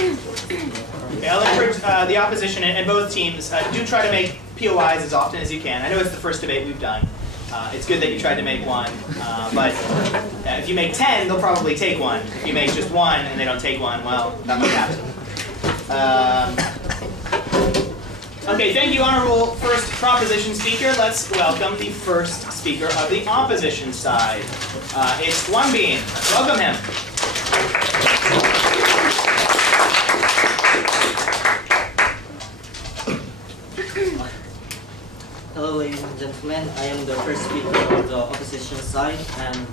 Okay, I'll encourage the opposition and both teams, do try to make POIs as often as you can. I know it's the first debate we've done. It's good that you tried to make one, but if you make 10, they'll probably take one. If you make just one and they don't take one, well, that might happen. Okay, thank you, honorable first proposition speaker. Let's welcome the first speaker of the opposition side. It's Won Bean. Welcome him. Hello, ladies and gentlemen. I am the first speaker of the opposition side, and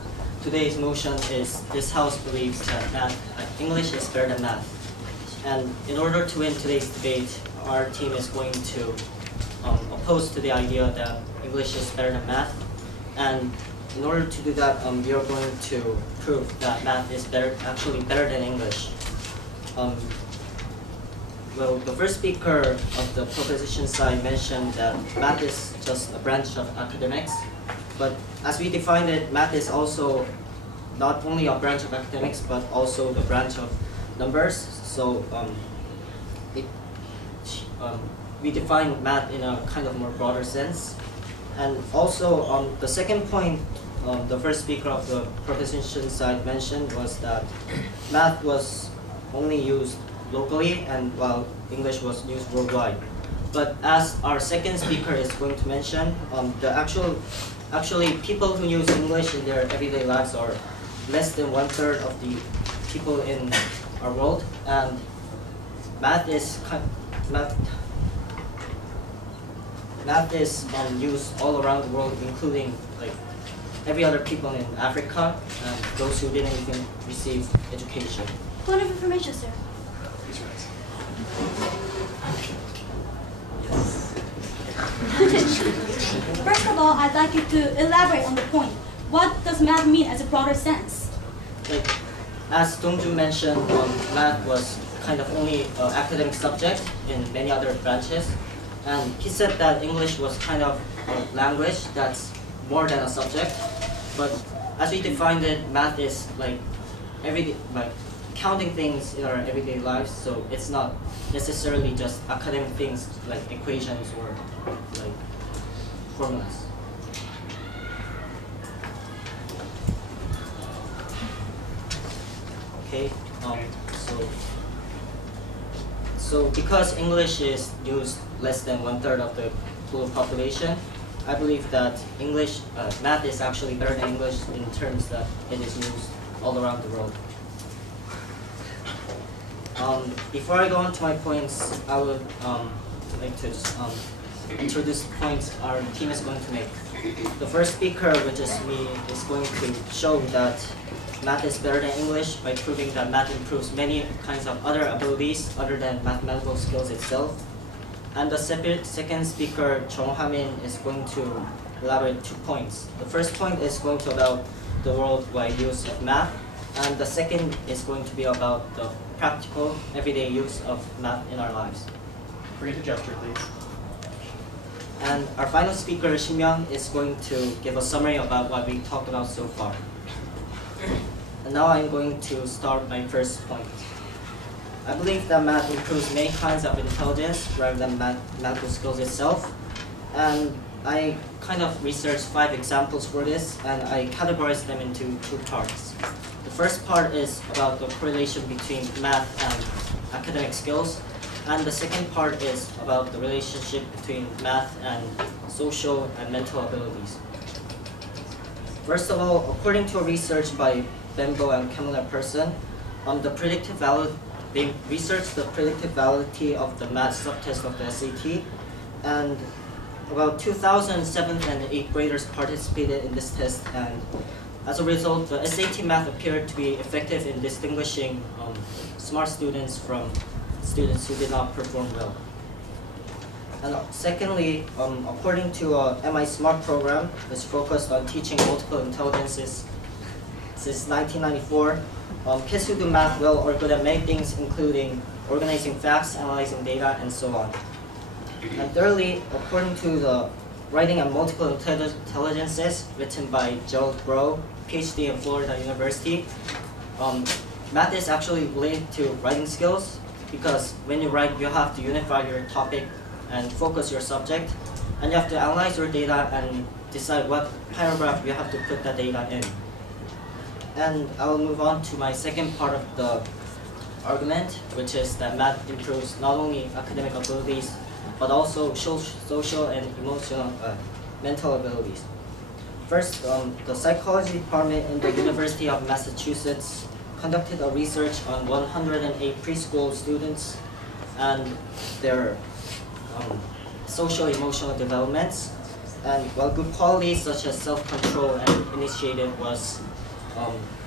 today's motion is this House believes that English is better than math. And in order to win today's debate, our team is going to oppose to the idea that English is better than math. And in order to do that, we are going to prove that math is actually better than English. Well, the first speaker of the proposition side mentioned that math is just a branch of academics, but as we defined it, math is also not only a branch of academics, but also the branch of numbers. So we define math in a kind of more broader sense. And also, the second point the first speaker of the proposition side mentioned was that math was only used locally, and while English was used worldwide. But as our second speaker is going to mention, actually people who use English in their everyday lives are less than 1/3 of the people in our world, and math is used all around the world, including like every other people in Africa and those who didn't even receive education. Point of information, sir. First of all, I'd like you to elaborate on the point. What does math mean as a broader sense? Like, as Dongju mentioned, math was kind of only an academic subject in many other branches. And he said that English was kind of a language that's more than a subject. But as we defined it, math is like counting things in our everyday lives, so it's not necessarily just academic things like equations or like formulas. Okay, so because English is used less than 1/3 of the global population, I believe that math is actually better than English in terms that it is used all around the world. Before I go on to my points, I would like to just introduce the points our team is going to make. The first speaker, which is me, is going to show that math is better than English by proving that math improves many kinds of other abilities other than mathematical skills itself. And the second speaker, Jong Ha-min, is going to elaborate 2 points. The first point is going to about the worldwide use of math, and the second is going to be about the practical, everyday use of math in our lives. Free to gesture, please. And our final speaker, Shin Myung, is going to give a summary about what we talked about so far. And now I'm going to start my first point. I believe that math improves many kinds of intelligence rather than mathematical skills itself. And I kind of researched 5 examples for this, and I categorized them into 2 parts. The first part is about the correlation between math and academic skills, and the second part is about the relationship between math and social and mental abilities. First of all, according to a research by Bembo and Kamala Person, they researched the predictive validity of the math subtest of the SAT, and about 2,000 7th and 8th graders participated in this test, and as a result, the SAT math appeared to be effective in distinguishing smart students from students who did not perform well. And secondly, according to a MI SMART program, which focused on teaching multiple intelligences since 1994, kids who do math well are good at many things, including organizing facts, analyzing data, and so on. And thirdly, according to the Writing on Multiple Intelligences, written by Gerald Bro, PhD in Florida University, math is actually related to writing skills, because when you write, you have to unify your topic and focus your subject, and you have to analyze your data and decide what paragraph you have to put the data in. And I will move on to my second part of the argument, which is that math improves not only academic abilities, but also social and emotional, mental abilities. First, the psychology department in the University of Massachusetts conducted a research on 108 preschool students and their social-emotional developments. And while good qualities such as self-control and initiative was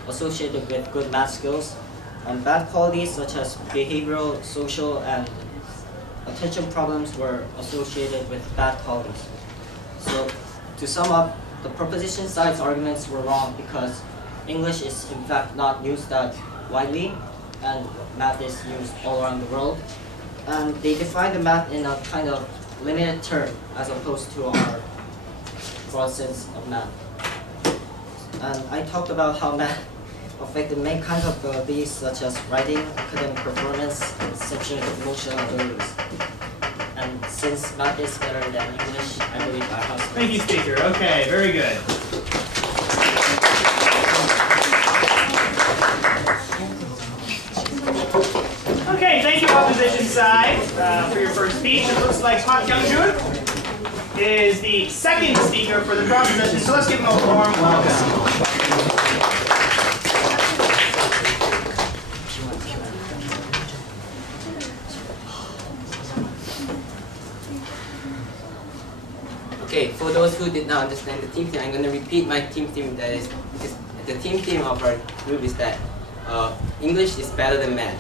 associated with good math skills, bad qualities such as behavioral, social, and attention problems were associated with bad qualities. So to sum up, the proposition side's arguments were wrong because English is in fact not used that widely, and math is used all around the world. And they define the math in a kind of limited term as opposed to our broad sense of math. And I talked about how math affected many kinds of abilities such as writing, academic performance, and social and emotional abilities. And since math is better than English, I believe I have some. Thank you, speaker. Okay, very good. Okay, thank you, opposition side, for your first speech. It looks like Park Young-joon is the second speaker for the proposition, so let's give him a warm welcome. Okay, for those who did not understand the team theme, I'm going to repeat my team theme. That is, the team theme of our group is that English is better than math.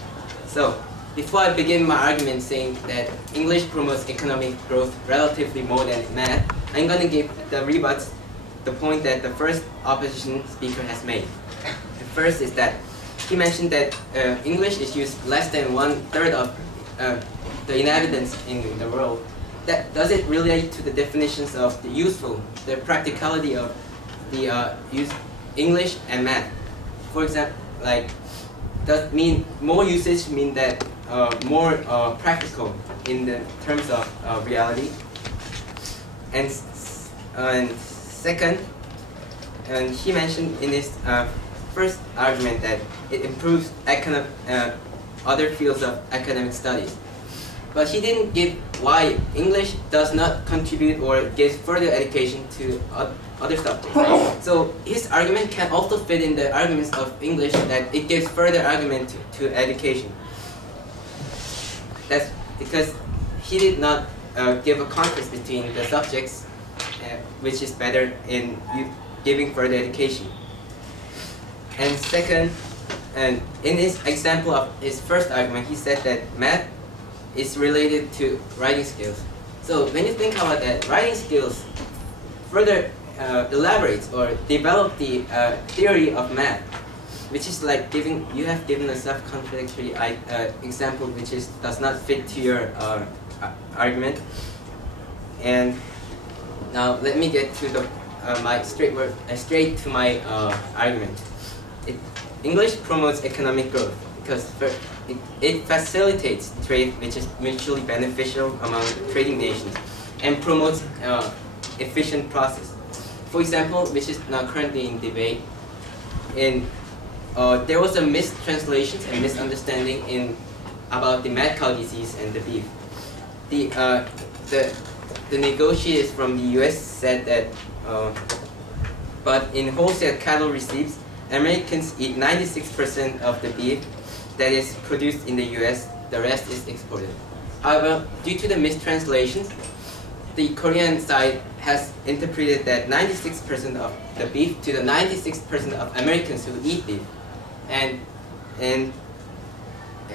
So, before I begin my argument saying that English promotes economic growth relatively more than math, I'm going to give the rebuts the point that the first opposition speaker has made. The first is that he mentioned that English is used less than 1/3 of the inhabitants in the world. That does it relate to the definitions of the useful, the practicality of the use English and math? For example, like, does mean more usage mean that more practical in the terms of reality? And second, and he mentioned in his first argument that it improves other fields of academic studies. But he didn't give why English does not contribute or give further education to other subjects. So his argument can also fit in the arguments of English that it gives further argument to education. That's because he did not give a contrast between the subjects, which is better in giving further education. And second, and in his example of his first argument, he said that math is related to writing skills. So when you think about that, writing skills further elaborates or develop the theory of math, which is like you have given a self-contradictory example which does not fit to your argument. And now let me get to the straight to my argument. English promotes economic growth because it facilitates trade, which is mutually beneficial among trading nations, and promotes efficient process. For example, which is now currently in debate, there was a mistranslation and misunderstanding about the mad cow disease and the beef. The negotiators from the U.S. said that, but in wholesale cattle receipts, Americans eat 96% of the beef that is produced in the U.S., the rest is exported. However, due to the mistranslations, the Korean side has interpreted that 96% of the beef to the 96% of Americans who eat beef, and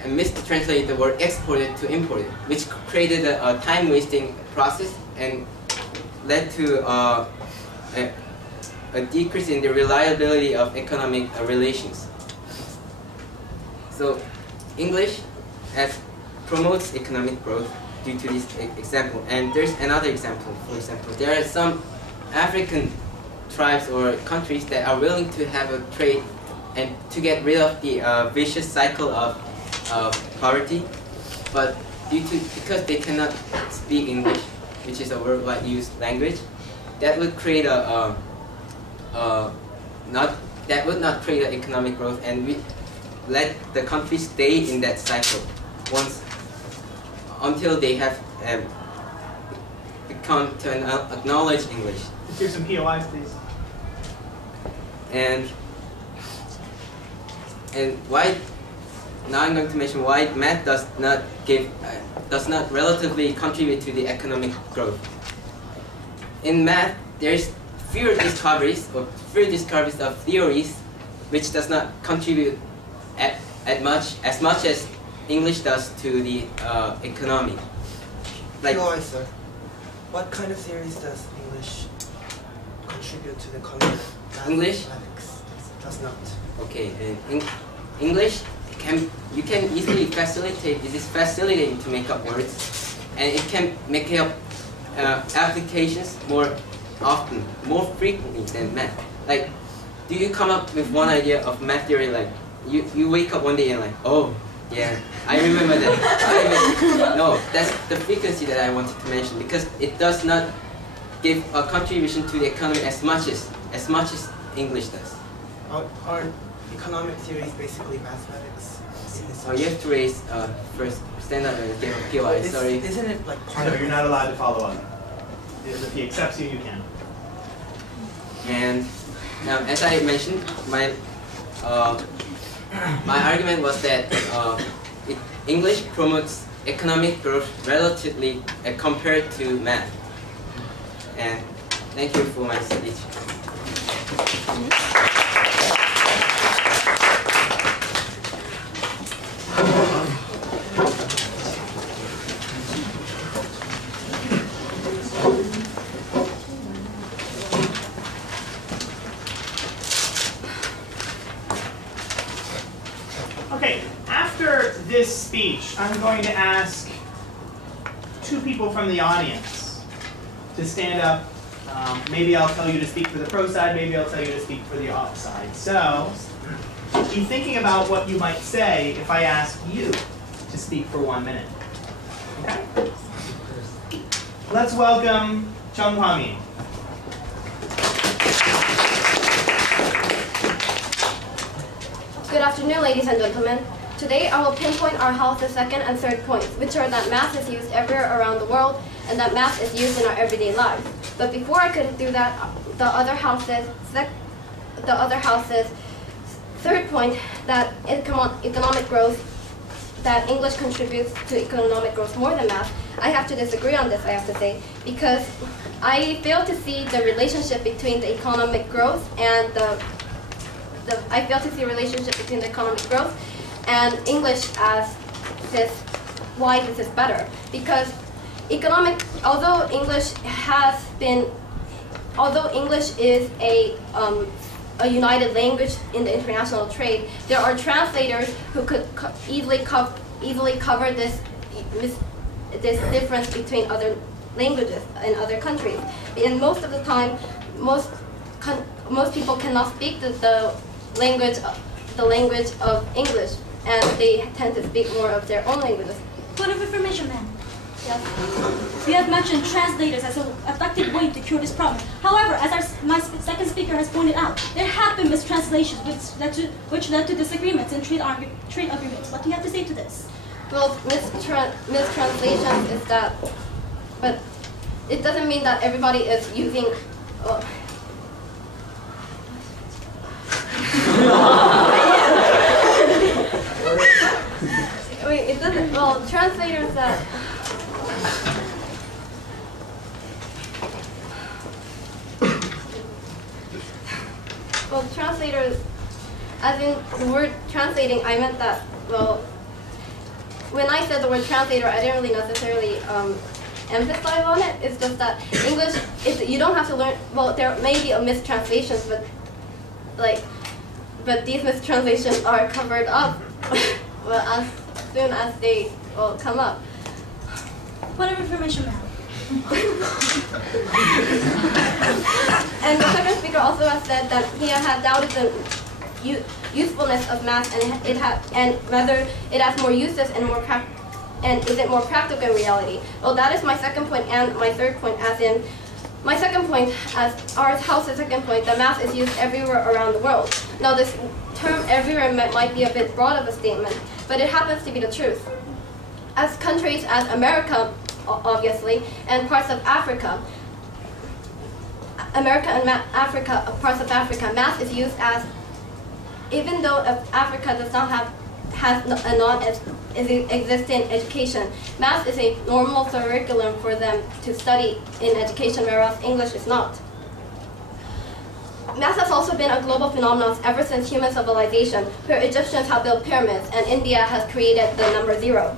mistranslated the word exported to imported, which created a time-wasting process and led to a decrease in the reliability of economic relations. So, English promotes economic growth due to this example. And there's another example. For example, there are some African tribes or countries that are willing to have a trade and to get rid of the vicious cycle of poverty. but because they cannot speak English, which is a worldwide used language, that would create that would not create an economic growth, and we let the country stay in that cycle until they have become to acknowledge English. Let's do some POIs, please. And why? Now I'm going to mention why math does not relatively contribute to the economic growth. In math, there's fewer discoveries of theories, which does not contribute as much as English does to the economy. Like, POI, sir. What kind of theories does English contribute to the economy? English? Mathematics does not. okay, in English, you can easily facilitate. It is facilitating to make up words, and it can make up applications more often, more frequently than math. Like, do you come up with one idea of math theory? Like, you wake up one day and like, oh yeah, I remember that. No, that's the frequency that I wanted to mention, because it does not give a contribution to the economy as much as English does. Are economic theories basically mathematics? Oh, you have to raise first. Stand up and give a POI. Sorry. Isn't it like part No, of? you're not allowed to follow up. If he accepts you, you can. And as I mentioned, my argument was that English promotes economic growth relatively compared to math. And thank you for my speech. Okay, after this speech, I'm going to ask two people from the audience to stand up. Maybe I'll tell you to speak for the pro side, maybe I'll tell you to speak for the off side. So, be thinking about what you might say if I ask you to speak for 1 minute. Okay? Let's welcome Chung Hwa-min. Good afternoon, ladies and gentlemen. Today I will pinpoint our house's second and third points, which are that math is used everywhere around the world and that math is used in our everyday lives. But before I could do that, the other house's third point, that economic growth, that English contributes to economic growth more than math, I have to disagree on this, I have to say, because I fail to see the relationship between the economic growth and I fail to see a relationship between the economic growth and English as why this is better. Because although English is a united language in the international trade, there are translators who could easily cover this difference between other languages in other countries. And most of the time, most people cannot speak the language of English, and they tend to speak more of their own languages. Point of information, ma'am. Yes. We have mentioned translators as an effective way to cure this problem. However, as my second speaker has pointed out, there have been mistranslations which led to disagreements in trade agreements. What do you have to say to this? Well, mistranslations is that, but it doesn't mean that everybody is using. Wait, it doesn't. Well, translators that. Well, translators, as in the word translating, I meant that. Well, when I said the word translator, I didn't really necessarily emphasize on it. It's just that English you don't have to learn. Well, there may be a mistranslations, but these mistranslations are covered up. Well, as soon as they come up. Point of information, ma'am. And the second speaker also has said that he had doubted the usefulness of math and whether it has more uses and and is it more practical in reality? Well, that is my second point and my third point, as in my second point, as our house's second point, that math is used everywhere around the world. Now, this term everywhere might be a bit broad of a statement, but it happens to be the truth. As countries as America, obviously, and parts of Africa, parts of Africa, math is used as, even though Africa does not has a non-existent education, math is a normal curriculum for them to study in education, whereas English is not. Math has also been a global phenomenon ever since human civilization, where Egyptians have built pyramids and India has created the number 0.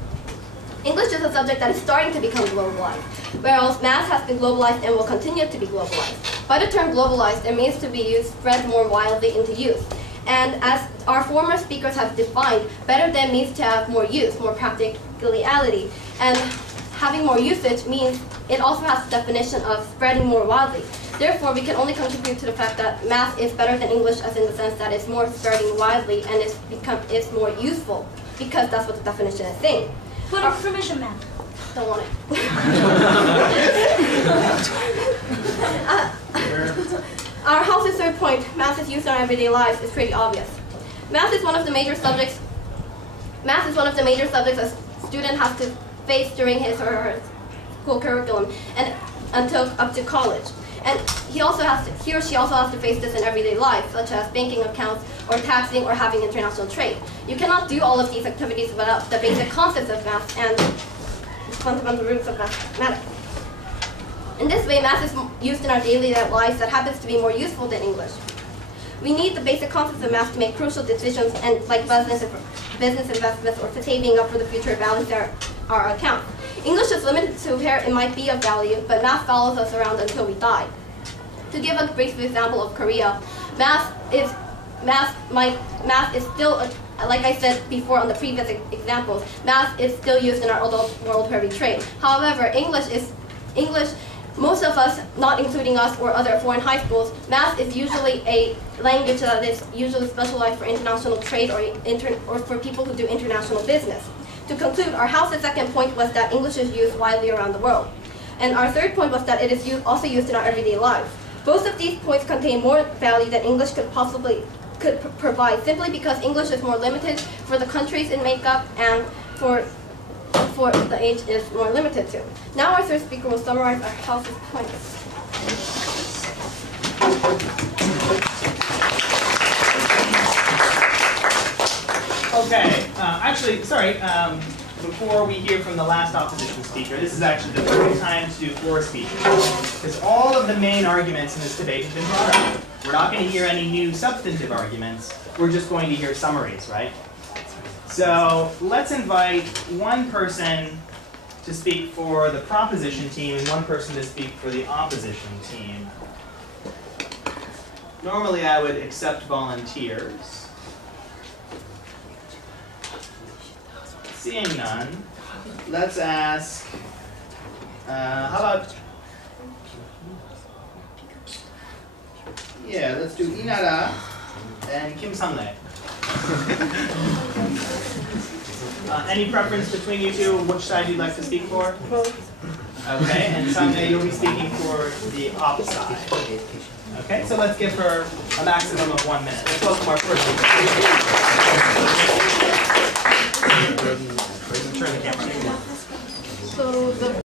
English is a subject that is starting to become globalized, whereas math has been globalized and will continue to be globalized. By the term globalized, it means to be used, spread more widely into use. And as our former speakers have defined, better than means to have more use, more practicality. And having more usage means it also has the definition of spreading more widely. Therefore, we can only contribute to the fact that math is better than English, as in the sense that it's more spreading widely and it's more useful, because that's what the definition is saying. For information, ma'am. Don't want it. Our house's third point, math is used in our everyday lives, is pretty obvious. Math is one of the major subjects a student has to face during his or her school curriculum and until up to college. And he or she also has to face this in everyday life, such as banking accounts or taxing or having international trade. You cannot do all of these activities without the basic concepts of math and fundamental roots of mathematics. In this way, math is used in our daily lives that happens to be more useful than English. We need the basic concepts of math to make crucial decisions, and like business investments or for saving up for the future balance our account. English is limited to where it might be of value, but math follows us around until we die. To give a brief example of Korea, math is still, like I said before on the previous examples, math is still used in our adult world where we trade. However, English, most of us, not including us or other foreign high schools, math is usually a language that is usually specialized for international trade or for people who do international business. To conclude, our house's second point was that English is used widely around the world. And our third point was that it is also used in our everyday lives. Both of these points contain more value than English could provide, simply because English is more limited for the countries it makes up and for the age is more limited to. Now our third speaker will summarize our house's points. Okay, actually, sorry, before we hear from the last opposition speaker, this is actually the perfect time to do 4 speeches, because all of the main arguments in this debate have been brought up. We're not going to hear any new substantive arguments, we're just going to hear summaries, right? So let's invite one person to speak for the proposition team and one person to speak for the opposition team. Normally I would accept volunteers. Seeing none, let's ask, how about, let's do Inara and Kim Sang-rae. Any preference between you two, which side you'd like to speak for? Okay, and Sang-rae, you'll be speaking for the opposite side. Okay, so let's give her a maximum of 1 minute. Let's welcome our first speaker. Turn the camera. So the